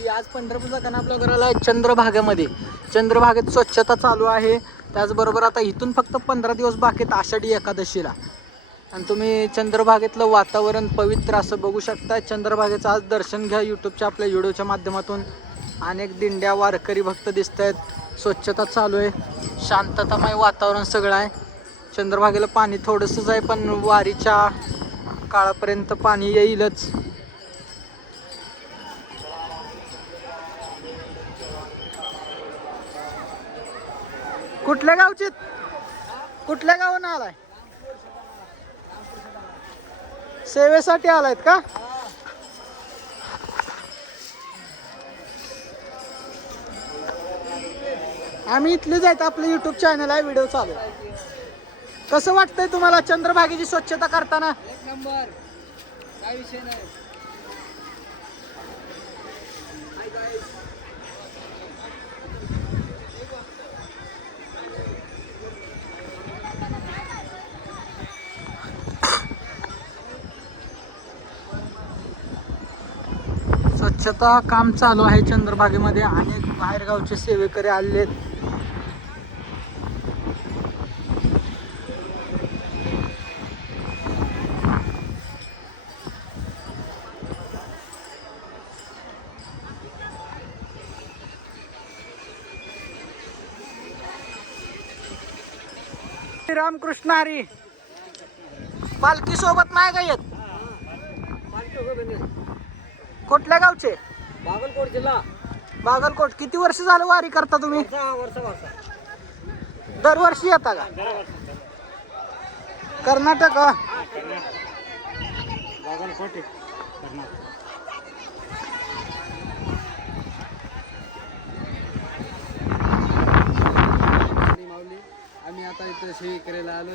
माऊली. आज पंढरपूरचा कना ब्लॉगरला आहे चंद्रभागेमध्ये. चंद्रभागेत स्वच्छता चालू आहे. त्याचबरोबर आता इथून फक्त 15 दिवस बाकी आहेत आषाढी एकादशीला. आणि तुम्ही चंद्रभागेतलं वातावरण पवित्र असं बघू शकता. चंद्रभागेचं आज दर्शन घ्या यूट्यूबच्या आपल्या व्हिडिओच्या माध्यमातून. अनेक दिंड्या वारकरी भक्त दिसत आहेत. स्वच्छता चालू आहे. शांततामय वातावरण सगळं आहे. चंद्रभागेला पाणी थोडंसंच आहे, पण वारीच्या काळापर्यंत पाणी येईलच. कुठल्या गावचे? कुठल्या गावानं आलाय? सेवेसाठी आलायत का? आम्ही इथलेच आहेत. आपलं युट्यूब चॅनल आहे, व्हिडिओ चालू. कसं वाटतंय तुम्हाला चंद्रभागेची स्वच्छता करताना? एक नंबर, काय विषय नाही. स्वच्छता काम चालू आहे चंद्रभागेमध्ये. अनेक बाहेरगावचे सेवेकरी आलेले आहेत. रामकृष्ण हरी. पालखी सोबत नाही का येत? कुठल्या गावचे? बागलकोट जिल्हा. बागलकोट. किती वर्ष झालं वारी करता तुम्ही? दरवर्षी येता का? कर्नाटक. बागलकोट माऊली. आम्ही आता इथं सेवे करायला आलो.